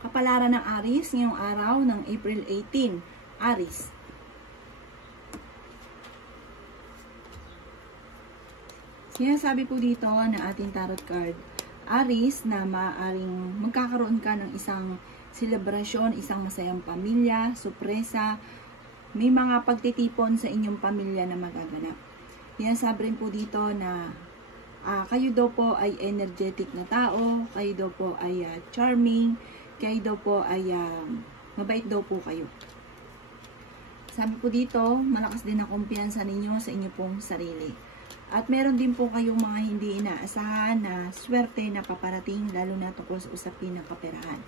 Kapalaran ng Aries ngayong araw ng April 18. Aries. Sinasabi po dito na ating tarot card, Aries, na maaaring magkakaroon ka ng isang selebrasyon, isang masayang pamilya, sorpresa, may mga pagtitipon sa inyong pamilya na magaganap. Sinasabi rin po dito na kayo daw po ay energetic na tao, kayo daw po ay charming, kayo daw po ay mabait daw po kayo. Sabi po dito, malakas din ang kumpiyansa ninyo sa inyo pong sarili. At meron din po kayong mga hindi inaasahan na swerte na paparating, lalo na tungkol sa usapin ng kaperahan.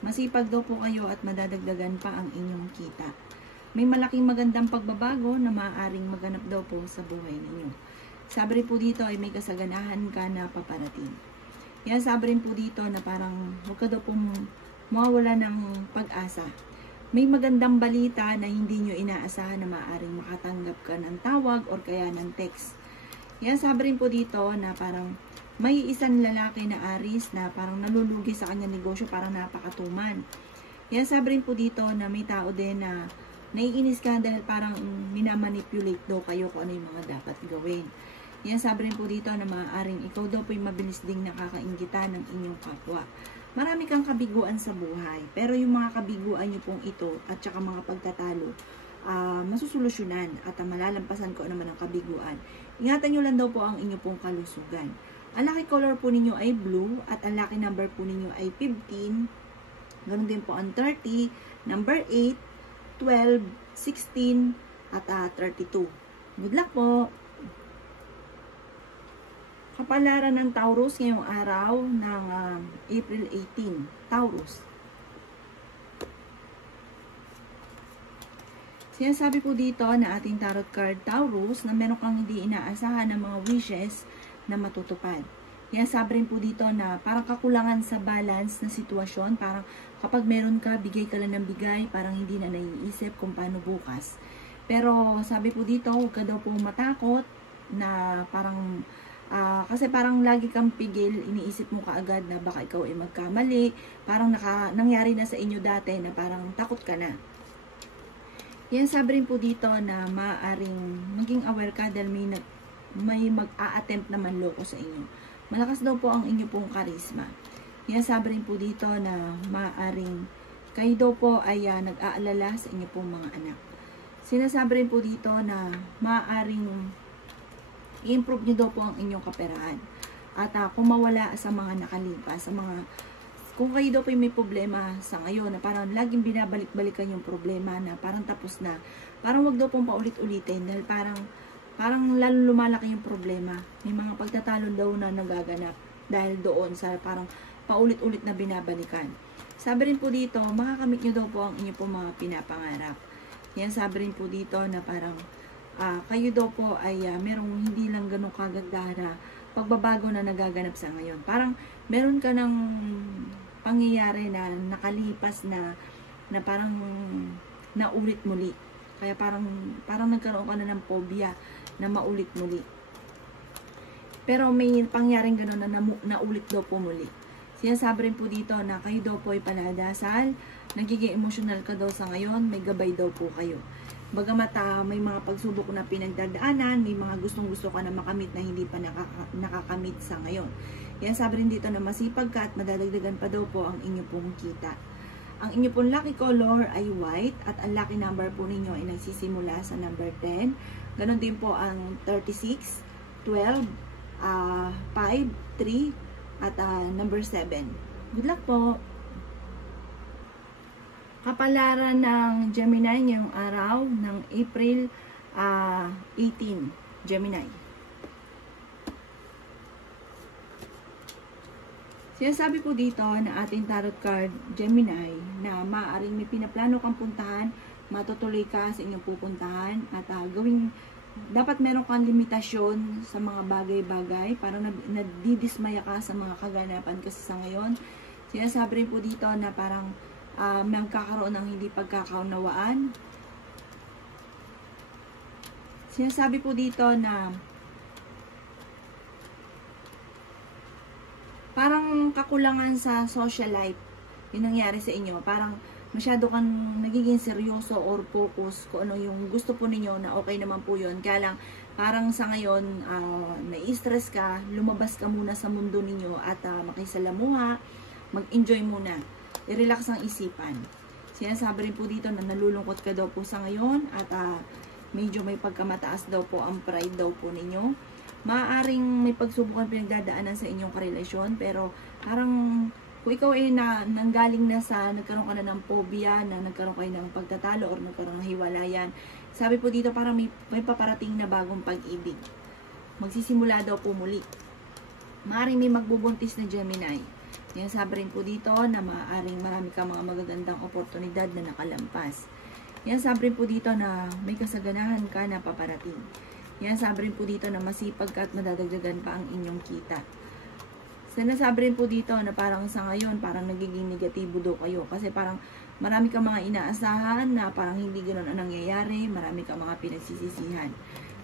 Masipag daw po kayo at madadagdagan pa ang inyong kita. May malaking magandang pagbabago na maaaring maganap daw po sa buhay ninyo. Sabi rin po dito ay may kasaganahan ka na paparating. Yan, sabi rin po dito na parang huwag ka daw pong mawawala ng pag-asa. May magandang balita na hindi nyo inaasahan na maaaring makatanggap ka ng tawag or kaya ng text. Yan, sabi rin po dito na parang may isang lalaki na Aries na parang nalulugi sa kanyang negosyo, parang napakatuman. Yan, sabi rin po dito na may tao din na naiinis ka dahil parang minamanipulate daw kayo kung ano yung mga dapat gawin. Yan, sabi rin po dito na maaaring ikaw daw po yung mabilis ding nakakainggitan ng inyong kapwa. Marami kang kabiguan sa buhay, pero yung mga kabiguan nyo pong ito at saka mga pagtatalo, masusolusyonan at malalampasan ko naman ang kabiguan. Ingatan nyo lang daw po ang inyo pong kalusugan. Ang lucky color po ninyo ay blue at ang lucky number po ninyo ay 15. Ganun din po ang 30, number 8, 12, 16 at 32. Good luck po! Kapalaran ng Taurus ngayong araw ng April 18. Taurus. Sinasabi po dito na ating tarot card, Taurus, na meron kang hindi inaasahan ng mga wishes na matutupad. Yan, sabi rin po dito na parang kakulangan sa balance na sitwasyon. Parang kapag meron ka, bigay ka lang ng bigay, parang hindi na naiisip kung paano bukas. Pero sabi po dito, huwag ka daw po matakot na parang kasi parang lagi kang pigil, iniisip mo kaagad na baka ikaw ay magkamali, parang nangyari na sa inyo dati na parang takot ka na. Yan, sabi rin po dito na maaaring maging aware ka dahil may mag-a-attempt na manloko sa inyo. Malakas daw po ang inyo pong karisma. Yan, sabi rin po dito na maaaring kayo daw po ay nag-aalala sa inyo pong mga anak. Sinasabi rin po dito na maaaring i-improve nyo daw po ang inyong kaperahan. At kung mawala sa mga nakalipas, kung kayo daw po may problema sa ngayon, na parang laging binabalik-balikan yung problema na parang tapos na, parang wag daw pong paulit-ulitin dahil parang lalo lumalaki yung problema. May mga pagtatalo daw na nagaganap dahil doon sa parang paulit-ulit na binabalikan. Sabi rin po dito, makakamit nyo daw po ang inyong pong mga pinapangarap. Yan, sabi rin po dito na parang kayo daw po ay merong hindi lang ganun kagandahan na pagbabago na nagaganap sa ngayon. Parang meron ka ng pangyayari na nakalipas na parang naulit muli. Kaya parang nagkaroon ka na ng phobia na maulit muli. Pero may pangyaring ganun na naulit daw po muli. Sinasabi rin po dito na kayo daw po ay paladasal, nagiging emotional ka daw sa ngayon, may gabay daw po kayo. Bagamat may mga pagsubok na pinagdadaanan, may mga gustong-gusto ka na makamit na hindi pa nakakamit sa ngayon. Yan, sabi rin dito na masipag ka at madadagdagan pa daw po ang inyo pong kita. Ang inyo pong lucky color ay white at ang lucky number po ninyo ay nagsisimula sa number 10. Ganon din po ang 36, 12, 5, 3 at number 7. Good luck po! Kapalaran ng Gemini ngayong araw ng April 18. Gemini. Sinasabi po dito na ating tarot card, Gemini, na maaaring may pinaplano kang puntahan, matutuloy ka sa inyong pupuntahan at dapat meron kang limitasyon sa mga bagay-bagay, parang nadidismaya ka sa mga kaganapan kasi sa ngayon. Sinasabi rin po dito na parang magkakaroon ng hindi pagkakaunawaan. Sinasabi po dito na parang kakulangan sa social life. yung nangyari sa inyo. Parang masyado kang nagiging seryoso or focus kung ano yung gusto po ninyo na okay naman po yun. Kaya lang, parang sa ngayon, na-stress ka, lumabas ka muna sa mundo ninyo at makisalamuha, mag-enjoy muna. I-relax ang isipan. Sinasabi rin po dito na nalulungkot ka daw po sa ngayon at medyo may pagkamataas daw po ang pride daw po ninyo. Maaaring may pagsubukan pinagdadaanan sa inyong karelasyon, pero parang kung ikaw ay nanggaling na sa nagkaroon ka na ng phobia, na nagkaroon kayo ng pagtatalo or nagkaroon ng hiwalayan, sabi po dito parang may paparating na bagong pag-ibig. Magsisimula daw po muli. Maaaring may magbubuntis na Gemini. Yan, sabi rin po dito na maaaring marami kang mga magagandang oportunidad na nakalampas. Yan, sabi rin po dito na may kasaganahan ka na paparating. Yan, sabi rin po dito na masipag ka at madadagdagan pa ang inyong kita. Sinasabi rin po dito na parang sa ngayon, parang nagiging negatibo daw kayo. Kasi parang marami kang mga inaasahan na parang hindi ganoon ang nangyayari. Marami kang mga pinagsisisihan.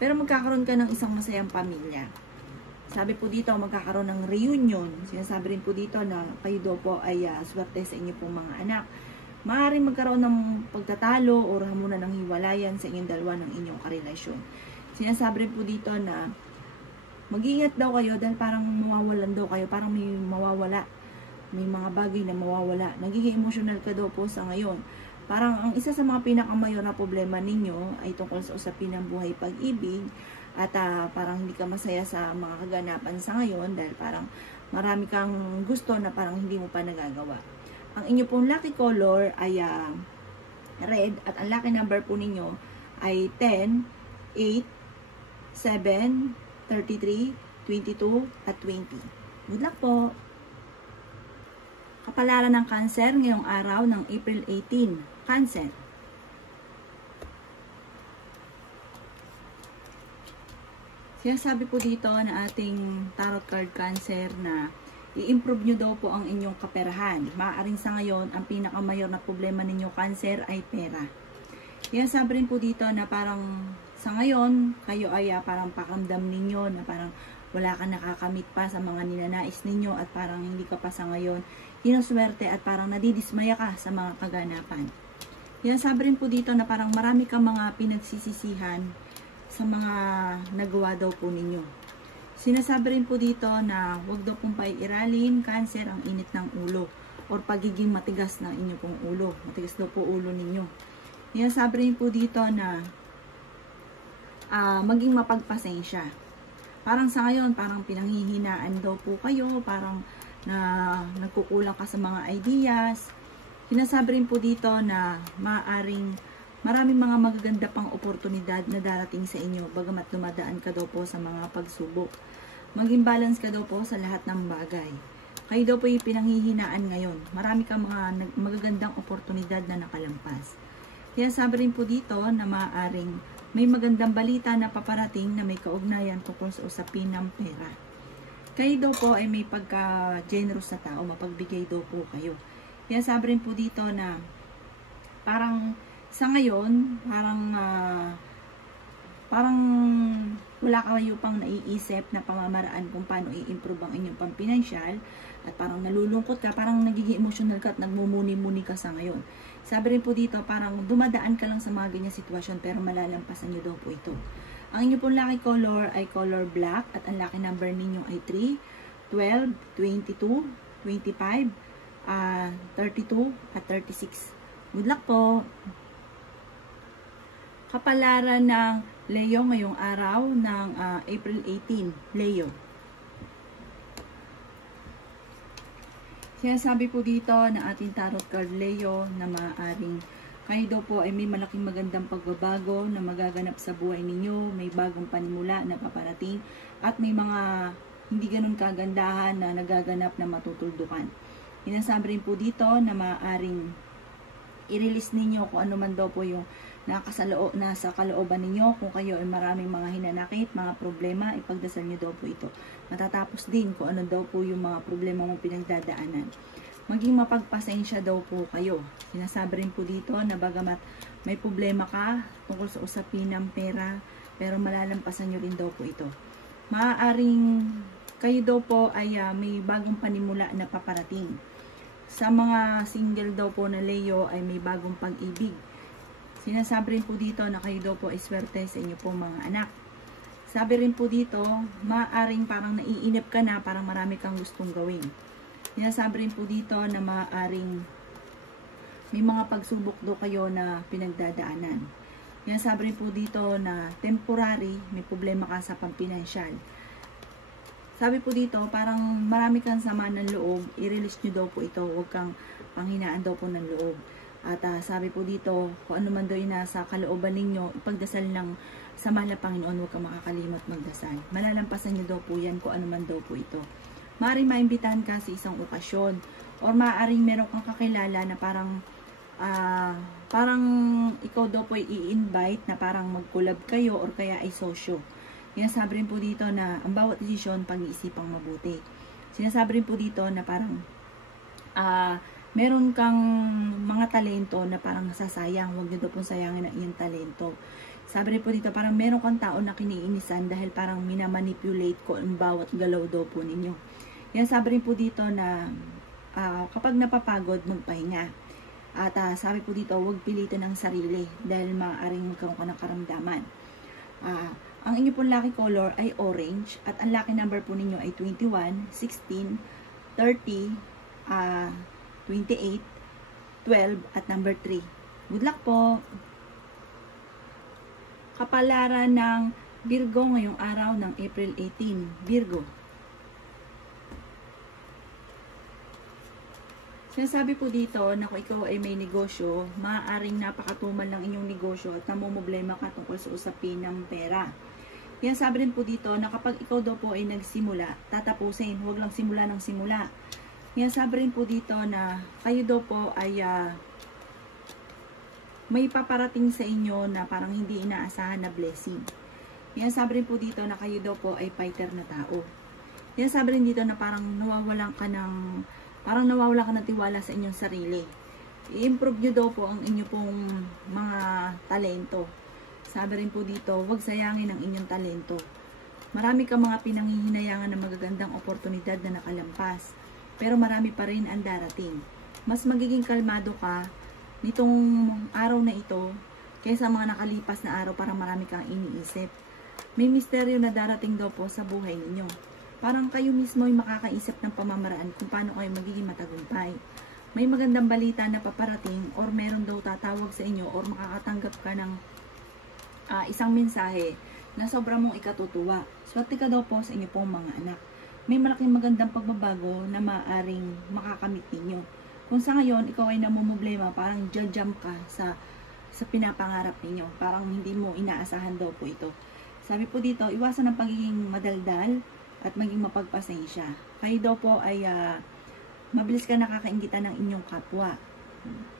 Pero magkakaroon ka ng isang masayang pamilya. Sabi po dito, magkakaroon ng reunion. Sinasabi rin po dito na kayo daw po ay swerte sa inyo pong mga anak. Maaaring magkaroon ng pagtatalo o hamunan ng hiwalayan sa inyong dalawa ng inyong karelasyon. Sinasabi rin po dito na mag-iingat daw kayo dahil parang mawawalan daw kayo. Parang may mawawala. May mga bagay na mawawala. Nagiging emotional ka daw po sa ngayon. Parang ang isa sa mga pinakamayor na problema ninyo ay tungkol sa usapin ng buhay pag-ibig. At parang hindi ka masaya sa mga kaganapan sa ngayon dahil parang marami kang gusto na parang hindi mo pa nagagawa. Ang inyo pong lucky color ay red at ang lucky number po ninyo ay 10, 8, 7, 33, 22, at 20. Good luck po! Kapalaran ng Cancer ngayong araw ng April 18. Cancer. Sinasabi po dito na ating tarot card Cancer na i-improve nyo daw po ang inyong kaperahan. Maaaring sa ngayon, ang pinakamayor na problema ninyo Cancer ay pera. Sinasabi rin po dito na parang sa ngayon, kayo ay parang pakiramdam ninyo na parang wala ka nakakamit pa sa mga ninanais ninyo at parang hindi ka pa sa ngayon hinuswerte at parang nadidismaya ka sa mga kaganapan. Yan, sabi rin po dito na parang marami kang mga pinagsisisihan sa mga nagawa daw po ninyo. Sinasabi rin po dito na huwag daw pong paiiralin, Cancer, ang init ng ulo or pagiging matigas ng inyo pong ulo. Matigas daw po ulo ninyo. Yan, sabi rin po dito na maging mapagpasensya. Parang sa ngayon, parang pinanghihinaan daw po kayo, parang nagkukulang ka sa mga ideas. Sinasabi rin po dito na maraming mga magaganda pang oportunidad na darating sa inyo, bagamat dumadaan ka daw po sa mga pagsubok. Maging balance ka daw po sa lahat ng bagay. Kayo daw po yung pinanghihinaan ngayon. Marami kang mga magagandang oportunidad na nakalampas. Kaya sabi rin po dito na maaaring may magandang balita na paparating na may kaugnayan tungkol sa usapin ng pera. Kayo daw po ay may pagka-generous na tao, mapagbigay daw po kayo. Kaya sabi rin po dito na parang sa ngayon, parang wala kayo pang naiisip na pamamaraan kung paano i-improve ang inyong pampinansyal at parang nalulungkot ka, parang nagiging emotional ka at nagmumuni-muni ka sa ngayon. Sabi rin po dito, parang dumadaan ka lang sa mga ganyan sitwasyon pero malalampasan nyo daw po ito. Ang inyo pong lucky color ay color black at ang lucky number ninyo ay 3, 12, 22, 25, 32, at 36. Good luck po! Kapalaran ng Leo ngayong araw ng April 18, Leo. Sinasabi po dito na ating tarot card Leo na maaaring kayo daw po ay may malaking magandang pagbabago na magaganap sa buhay ninyo, may bagong panimula na paparating at may mga hindi ganun kagandahan na nagaganap na matutuldukan. Sinasabi rin po dito na maaaring i-release ninyo kung ano man daw po yung nasa kalooban ninyo. Kung kayo ay maraming mga hinanakit, mga problema, ipagdasal nyo daw po ito. Matatapos din kung ano daw po yung mga problema mong pinagdadaanan. Maging mapagpasensya daw po kayo. Sinasabi rin po dito na bagamat may problema ka tungkol sa usapin ng pera, pero malalampasan nyo rin daw po ito. Maaaring kayo daw po ay may bagong panimula na paparating. Sa mga single daw po na Leo ay may bagong pag-ibig. Sinasabi rin po dito na kayo daw po ay swerte sa inyo pong mga anak. Sabi rin po dito, maaaring parang naiinip ka na, parang marami kang gustong gawin. Sinasabi rin po dito na maaaring may mga pagsubok daw kayo na pinagdadaanan. Sinasabi rin po dito na temporary, may problema ka sa pampinansyal. Sabi po dito, parang marami kang sama ng loob, i-release nyo daw po ito, huwag kang panghinaan daw po ng loob. At sabi po dito, kung ano man daw yung nasa kalooban ninyo, ipagdasal ng sama ng Panginoon, huwag kang makakalimot magdasal. Malalampasan nyo daw po yan kung ano man daw po ito. Maaaring maimbitahan ka sa isang okasyon, or maaaring meron kang kakilala na parang ikaw daw po i-invite na parang mag-collab kayo or kaya ay sosyo. Sinasabi rin po dito na ang bawat desisyon pag-iisipang mabuti. Sinasabi rin po dito na parang meron kang mga talento na parang nasasayang, huwag nyo daw pong sayangin ang iyong talento. Sabi rin po dito, parang meron kang tao na kiniinisan dahil parang minamanipulate ko ang bawat galaw daw po ninyo. Yan, sabi rin po dito na kapag napapagod, magpahinga. At sabi po dito, huwag pilitin ang sarili dahil maaaring magkaroon ka ng karamdaman. Ang inyo pong lucky color ay orange at ang lucky number po ninyo ay 21, 16, 30, 28, 12 at number 3. Good luck po! Kapalaran ng Virgo ngayong araw ng April 18. Virgo. Sinasabi po dito na kung ikaw ay may negosyo, maaaring napakatumal ng inyong negosyo at namumblema ka tungkol sa usapin ng pera. Yan, sabi rin po dito na kapag ikaw daw po ay nagsimula, tatapusin, huwag lang simula ng simula. Yan, sabi rin po dito na kayo daw po ay may paparating sa inyo na parang hindi inaasahan na blessing. Yan, sabi rin po dito na kayo daw po ay fighter na tao. Yan, sabi rin dito na parang nawawalan ka ng tiwala sa inyong sarili. I-improve nyo daw po ang inyo pong mga talento. Sabi rin po dito, huwag sayangin ang inyong talento. Marami ka mga pinanghihinayangan ng magagandang oportunidad na nakalampas. Pero marami pa rin ang darating. Mas magiging kalmado ka nitong araw na ito kaysa mga nakalipas na araw para marami kang iniisip. May misteryo na darating daw po sa buhay ninyo. Parang kayo mismo ay makakaisip ng pamamaraan kung paano kayo magiging matagumpay. May magandang balita na paparating or meron daw tatawag sa inyo or makakatanggap ka ng isang mensahe na sobra mong ikatutuwa. Swerte ka daw po sa inyo pong mga anak. May malaking magandang pagbabago na maaaring makakamit ninyo. Kung sa ngayon, ikaw ay namumblema, parang jump ka sa pinapangarap ninyo. Parang hindi mo inaasahan daw po ito. Sabi po dito, iwasan ang pagiging madaldal at maging mapagpasensya. Kayo daw po ay mabilis ka nakakaingitan ng inyong kapwa.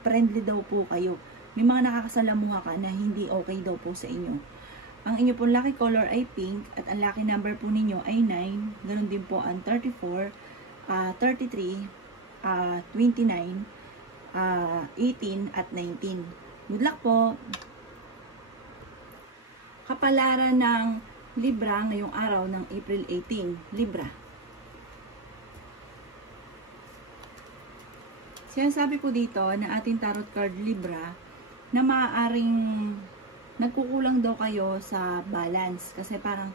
Friendly daw po kayo. May mga nakakasalamuha ka na hindi okay daw po sa inyo. Ang inyo pong lucky color ay pink at ang lucky number po ninyo ay 9. Ganon din po ang 34, 33, 29, 18 at 19. Good luck po! Kapalaran ng Libra ngayong araw ng April 18. Libra. Sinasabi po dito na ating tarot card Libra na maaaring nagkukulang daw kayo sa balance kasi parang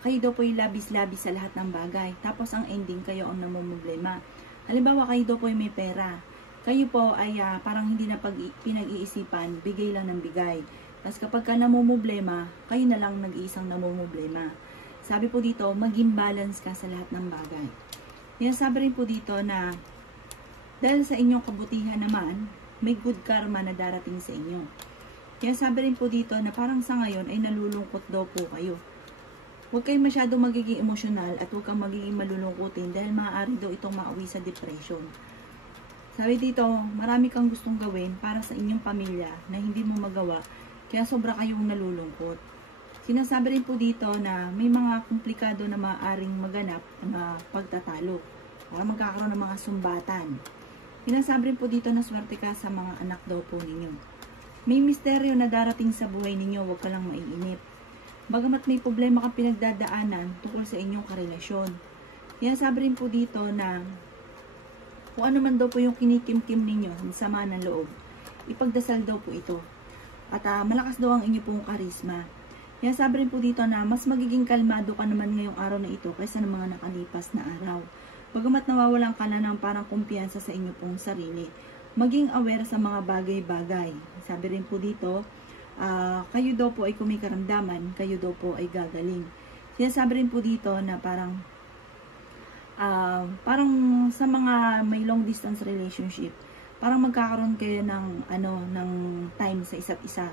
kayo daw po yung labis-labis sa lahat ng bagay tapos ang ending kayo ang namumblema. Halimbawa kayo daw po yung may pera, kayo po ay parang hindi na pinag-iisipan, bigay lang ng bigay. Tapos kapag ka namumblema, kayo na lang nag-iisang namumblema. Sabi po dito, maging balance ka sa lahat ng bagay. Sabi rin po dito na dahil sa inyong kabutihan naman, may good karma na darating sa inyo. Kaya sabi rin po dito na parang sa ngayon ay nalulungkot daw po kayo. Huwag kayo masyado magiging emosyonal at huwag kang magiging malulungkutin dahil maaari daw itong mauwi sa depression. Sabi dito, marami kang gustong gawin para sa inyong pamilya na hindi mo magawa kaya sobra kayong nalulungkot. Sinasabi rin po dito na may mga komplikado na maaaring maganap na pagtatalo para magkakaroon ng mga sumbatan. Sinasabi rin po dito na swerte ka sa mga anak daw po ninyo. May misteryo na darating sa buhay ninyo, huwag ka lang maiinip. Bagamat may problema kang pinagdadaanan tungkol sa inyong karelasyon. Yan, sabi rin po dito na Kung ano man daw po yung kinikimkim ninyo, sama ng loob, ipagdasal daw po ito. At malakas daw ang inyo pong karisma. Kaya sabi rin po dito na mas magiging kalmado ka naman ngayong araw na ito kaysa ng mga nakalipas na araw. Bagamat nawawalan ka na ng parang kumpiyansa sa inyo pong sarili, maging aware sa mga bagay-bagay. Sabi rin po dito, kayo daw po ay kung may karamdaman, kayo daw po ay gagaling. Sinasabi rin po dito na parang sa mga may long distance relationship, parang magkakaroon kayo ng time sa isa't isa.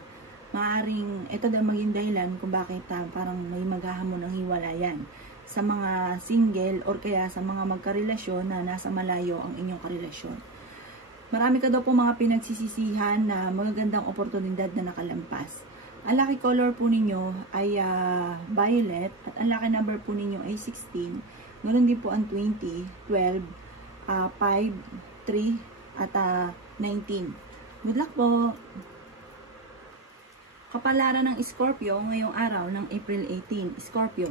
Maaring ito daw maging dahilan kung bakit parang may maghahamon ng hiwalayan sa mga single or kaya sa mga magkarelasyon na nasa malayo ang inyong karelasyon. Marami ka daw po mga pinagsisisihan na magagandang oportunidad na nakalampas. Ang lucky color po ninyo ay violet at ang lucky number po ninyo ay 16. Ganoon din po ang 20, 12, 5, 3 at 19. Good luck po! Kapalaran ng Scorpio ngayong araw ng April 18. Scorpio.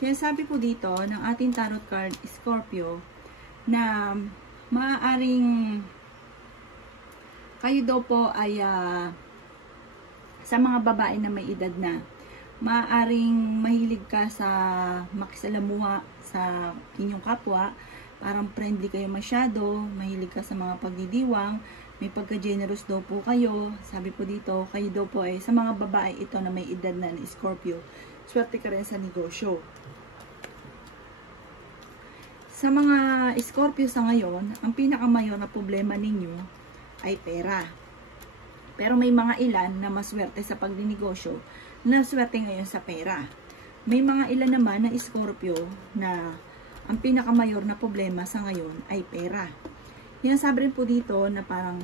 Sinasabi po dito ng ating tarot card, Scorpio, na maaaring kayo daw po ay sa mga babae na may edad na, maaaring mahilig ka sa makisalamuha sa inyong kapwa, parang friendly kayo masyado, mahilig ka sa mga pagdidiwang, may pagka-generous daw po kayo. Sabi po dito, kayo daw po ay sa mga babae ito na may edad na ni Scorpio, swerte ka rin sa negosyo. Sa mga Scorpio sa ngayon, ang pinakamayor na problema ninyo ay pera. Pero may mga ilan na maswerte sa pagdinegosyo, na swerte ngayon sa pera. May mga ilan naman na Scorpio na ang pinakamayor na problema sa ngayon ay pera. Sinasabi rin po dito na parang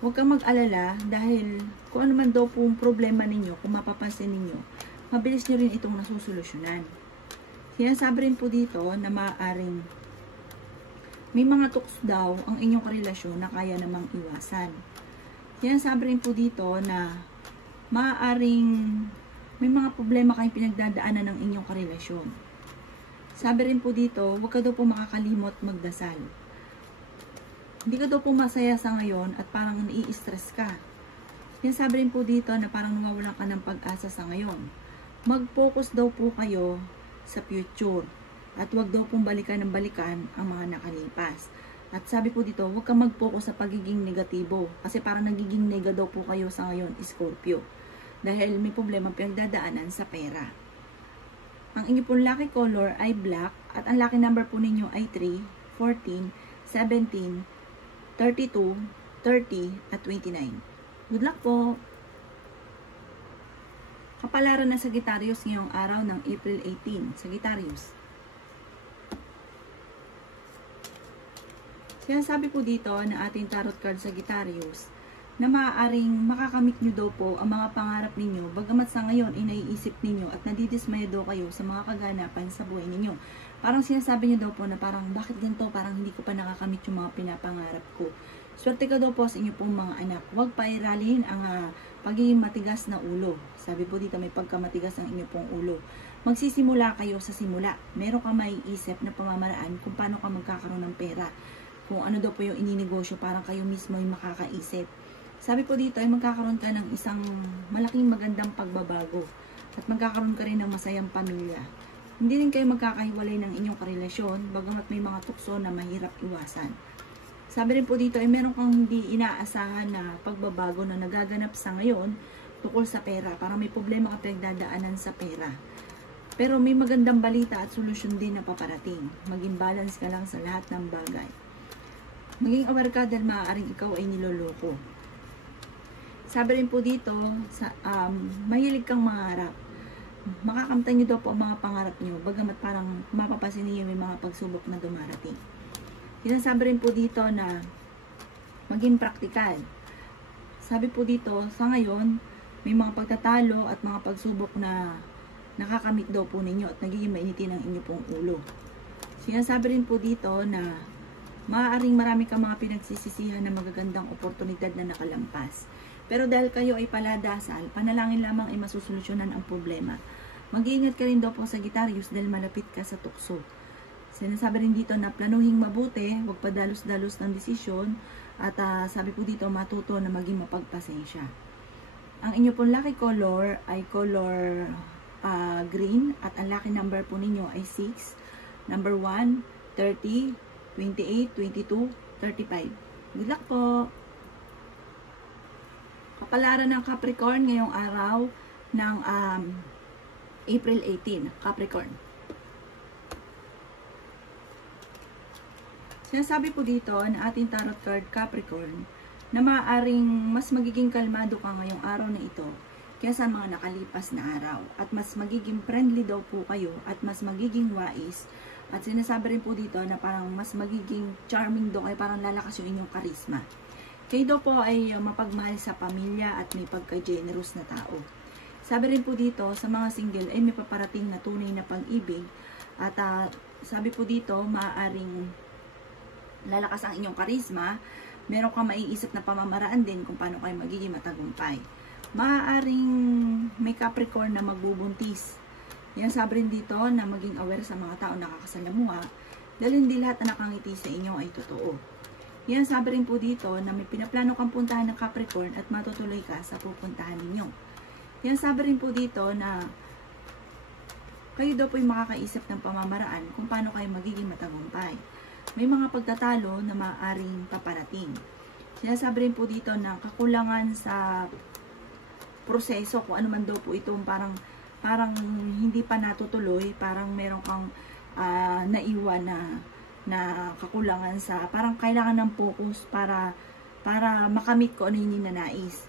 huwag kang mag-alala dahil kung ano man daw po yung problema ninyo, kung mapapansin ninyo, mabilis nyo rin itong nasusolusyonan. Sinasabi rin po dito na maaaring may mga tukso daw ang inyong karelasyon na kaya namang iwasan. Sinasabi rin po dito na maaaring may mga problema kayong pinagdadaanan ng inyong karelasyon. Sabi rin po dito, huwag ka daw po makakalimot magdasal. Hindi ka daw po masaya sa ngayon at parang nai-stress ka. Sinasabi rin po dito na parang nawawalan ka ng pag-asa sa ngayon. Mag-focus daw po kayo sa future. At huwag daw pong balikan ng balikan ang mga nakalipas. At sabi po dito, huwag kang mag-focus sa pagiging negatibo. Kasi parang nagiging nega daw po kayo sa ngayon, Scorpio. Dahil may problema pinagdadaanan sa pera. Ang inyo pong lucky color ay black. At ang lucky number po ninyo ay 3, 14, 17, 32, 30, at 29. Good luck po! Kapalaran ng Sagittarius ngayong araw ng April 18. Sagittarius. Sinasabi po dito na ating tarot card Sagittarius na maaaring makakamit nyo daw po ang mga pangarap ninyo bagamat sa ngayon inaiisip ninyo at nadidismaya daw kayo sa mga kaganapan sa buhay ninyo. Parang sinasabi nyo daw po na parang bakit ganito, parang hindi ko pa nakakamit yung mga pinapangarap ko. Swerte ka daw po sa inyo pong mga anak. Huwag pairalin ang pagiging matigas na ulo. Sabi po dito may pagkamatigas ang inyo pong ulo. Magsisimula kayo sa simula. Meron ka maiisip na pamamaraan kung paano ka magkakaroon ng pera. Kung ano daw po yung ininegosyo, parang kayo mismo yung makakaisip. Sabi po dito ay magkakaroon ka ng isang malaking magandang pagbabago. At magkakaroon ka rin ng masayang pamilya. Hindi rin kayo magkakahiwalay ng inyong karelasyon, bagamat may mga tukso na mahirap iwasan. Sabi rin po dito ay meron kang hindi inaasahan na pagbabago na nagaganap sa ngayon tungkol sa pera. Parang may problema ka pinagdadaanan sa pera. Pero may magandang balita at solusyon din na paparating. Maging balance ka lang sa lahat ng bagay. Maging aware ka dahil maaaring ikaw ay niloloko. Sabi rin po dito, mahilig kang mangarap. Makakamtan nyo daw po ang mga pangarap nyo, bagamat parang mapapasin niyo may mga pagsubok na dumarating. Sinasabi rin po dito na maging praktikal. Sabi po dito, sa ngayon, may mga pagtatalo at mga pagsubok na nakakamit daw po ninyo at nagiging mainitin ang inyo pong ulo. Sinasabi rin po dito na maaaring marami kang mga pinagsisisihan na magagandang oportunidad na nakalampas. Pero dahil kayo ay paladasal, panalangin lamang ay masusolusyonan ang problema. Mag-iingat ka rin daw po Sagittarius dahil malapit ka sa tukso. Sinasabi rin dito na planuhin mabuti, huwag padalos-dalos ng desisyon, at sabi po dito matuto na maging mapagpasensya. Ang inyo pong lucky color ay color green, at ang lucky number po ninyo ay 6, number 1, 30, 28, 22, 35. Good luck po! Kapalaran ng Capricorn ngayong araw ng April 18, Capricorn. Sinasabi po dito na ating tarot card Capricorn na maaaring mas magiging kalmado ka ngayong araw na ito kaysa mga nakalipas na araw, at mas magiging friendly daw po kayo at mas magiging wais, at sinasabi rin po dito na parang mas magiging charming daw kayo, parang lalakas yung inyong karisma. Kayo daw po ay mapagmahal sa pamilya at may pagka-generous na tao. Sabi rin po dito sa mga single ay may paparating na tunay na pag-ibig, at sabi po dito maaaring lalakas ang inyong karisma, meron kang maiisip na pamamaraan din kung paano kayo magiging matagumpay. Maaaring may Capricorn na magbubuntis. Yan, sabi rin dito na maging aware sa mga tao nakakasalamuha dahil hindi lahat na nakangiti sa inyo ay totoo. Yan, sabi rin po dito na may pinaplano kang puntahan ng Capricorn at matutuloy ka sa pupuntahan ninyo. Yan, sabi rin po dito na kayo daw po yung makakaisip ng pamamaraan kung paano kayo magiging matagumpay. May mga pagtatalo na maaaring paparating. Sinasabi rin po dito na kakulangan sa proseso, kung ano man daw po itong parang hindi pa natutuloy, parang meron kang naiwan na kakulangan sa, parang kailangan ng focus para makamit ko ano yung ninanais.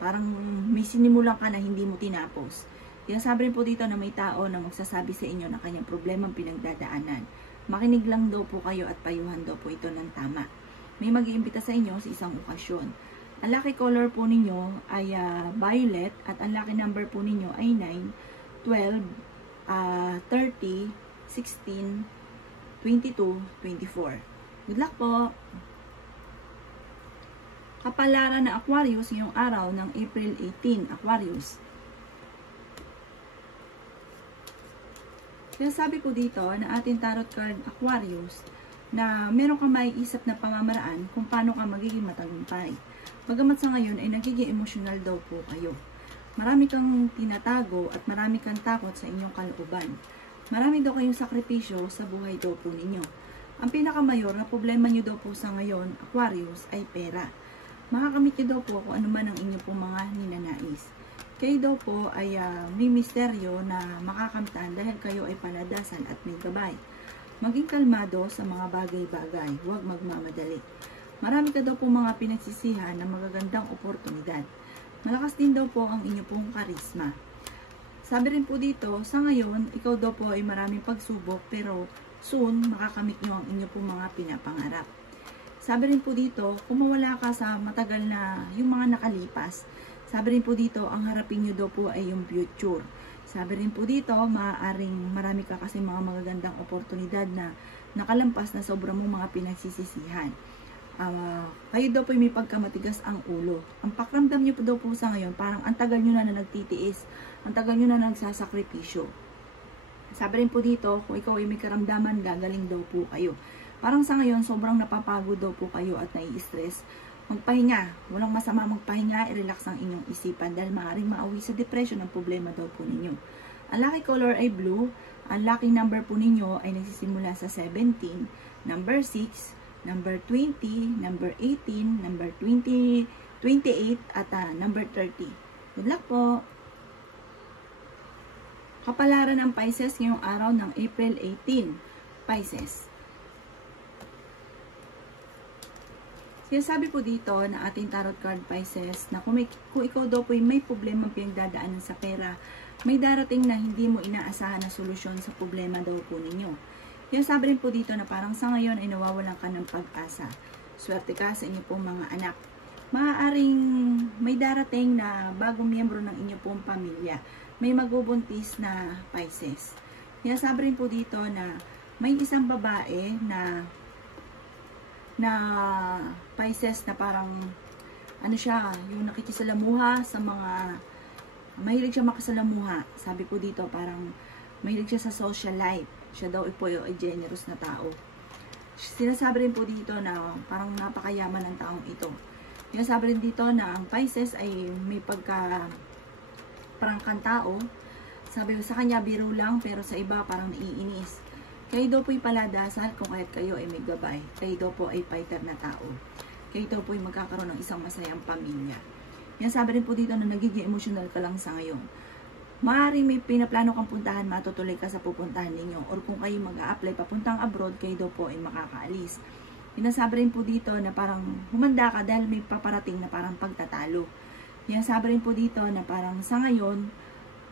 Parang may sinimulan ka na hindi mo tinapos. Sinasabi rin po dito na may tao na magsasabi sa inyo na kanyang problemang pinagdadaanan. Makinig lang daw po kayo at payuhan daw po ito ng tama. May mag-iimbita sa inyo sa isang okasyon. Ang lucky color po ninyo ay violet, at ang lucky number po ninyo ay 9, 12, 30, 16, 22, 24. Good luck po! Kapalaran na Aquarius ngayong araw ng April 18, Aquarius. Kaya sabi ko dito na ating tarot card Aquarius na meron kang maiisip na pamamaraan kung paano ka magiging matagumpay. Bagamat sa ngayon ay nagiging emosyonal daw po kayo. Marami kang tinatago at marami kang takot sa inyong kalooban. Marami daw kayong sakripisyo sa buhay daw po ninyo. Ang pinakamayor na problema nyo daw po sa ngayon, Aquarius, ay pera. Makakamit nyo daw po kung ano man ang inyong po mga ninanais. Kayo daw po ay may misteryo na makakamtan dahil kayo ay paladasan at may gabay. Maging kalmado sa mga bagay-bagay, huwag magmamadali. Marami ka daw po mga pinagsisihan na magagandang oportunidad. Malakas din daw po ang inyong pong karisma. Sabi rin po dito, sa ngayon, ikaw daw po ay maraming pagsubok pero soon makakamit nyo ang inyong pong mga pinapangarap. Sabi rin po dito, kung mawala ka sa matagal na yung mga nakalipas, sabi rin po dito, ang harapin nyo daw po ay yung future. Sabi rin po dito, maaaring marami ka kasi mga magagandang oportunidad na nakalampas na sobrang mong mga pinagsisisihan. Kayo daw po may pagkamatigas ang ulo. Ang pakiramdam nyo po daw po sa ngayon, parang ang tagal nyo na nagtitiis, ang tagal nyo na nagsasakripisyo. Sabi rin po dito, kung ikaw ay may karamdaman, gagaling daw po kayo. Parang sa ngayon, sobrang napapagod daw po kayo at nai-stress. Magpahinga. Walang masama magpahinga, i-relax ang inyong isipan dahil maaaring maawi sa depression ang problema daw po ninyo. Ang lucky color ay blue. Ang lucky number po ninyo ay nagsisimula sa 17, number 6, number 20, number 18, number 20, 28, at number 30. Good luck po! Kapalaran ng Pisces ngayong araw ng April 18. Pisces. Sabi po dito na ating tarot card Pisces na kung ikaw daw po may problema pinagdadaanan sa pera, may darating na hindi mo inaasahan na solusyon sa problema daw po ninyo. Sabi rin po dito na parang sa ngayon ay nawawalan ka ng pag-asa. Swerte ka sa inyo pong mga anak. Maaaring may darating na bagong miyembro ng inyo pong pamilya. May magbubuntis na Pisces. Sabi rin po dito na may isang babae na Pisces na parang ano siya, yung nakikisalamuha sa mga mahilig siya makasalamuha. Sabi po dito, parang mahilig siya sa social life. Siya daw po ay generous na tao. Sinasabi rin po dito na parang napakayaman ng taong ito. Sinasabi rin dito na ang Pisces ay may prangkang tao. Sabi sa kanya, biro lang, pero sa iba parang naiinis. Kayo daw po'y paladasal kung kahit kayo ay may gabay. Kayo daw po ay fighter na tao. Kayo daw po'y magkakaroon ng isang masayang pamilya. Sabi rin po dito na nagiging emotional ka lang sa ngayon. Maaaring may pinaplano kang puntahan, matutuloy ka sa pupuntahan ninyo. Or kung kayo mag-a-apply papuntang abroad, kayo daw po ay makakaalis. Sinasabi rin po dito na parang humanda ka dahil may paparating na parang pagtatalo. Sinasabi rin po dito na parang sa ngayon,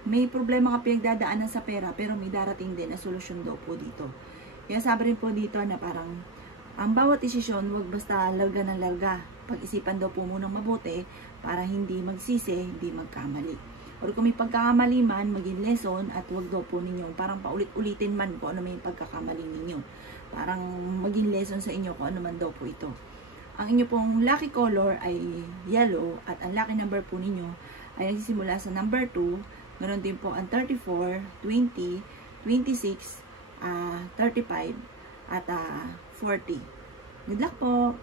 may problema ka pinagdadaanan sa pera pero may darating din na solusyon daw po dito. Sabi rin po dito na parang ang bawat desisyon, huwag basta larga ng larga. Pag-isipan daw po munang mabuti para hindi magsisi, hindi magkamali. Or kung may pagkakamali man, maging lesson at huwag daw po ninyong parang paulit-ulitin man kung ano may pagkakamali ninyo. Parang maging lesson sa inyo kung ano man daw po ito. Ang inyo pong lucky color ay yellow at ang lucky number po ninyo ay nagsisimula sa number 2. Meron din po ang 34, 20, 26, 35 at 40. Good luck po!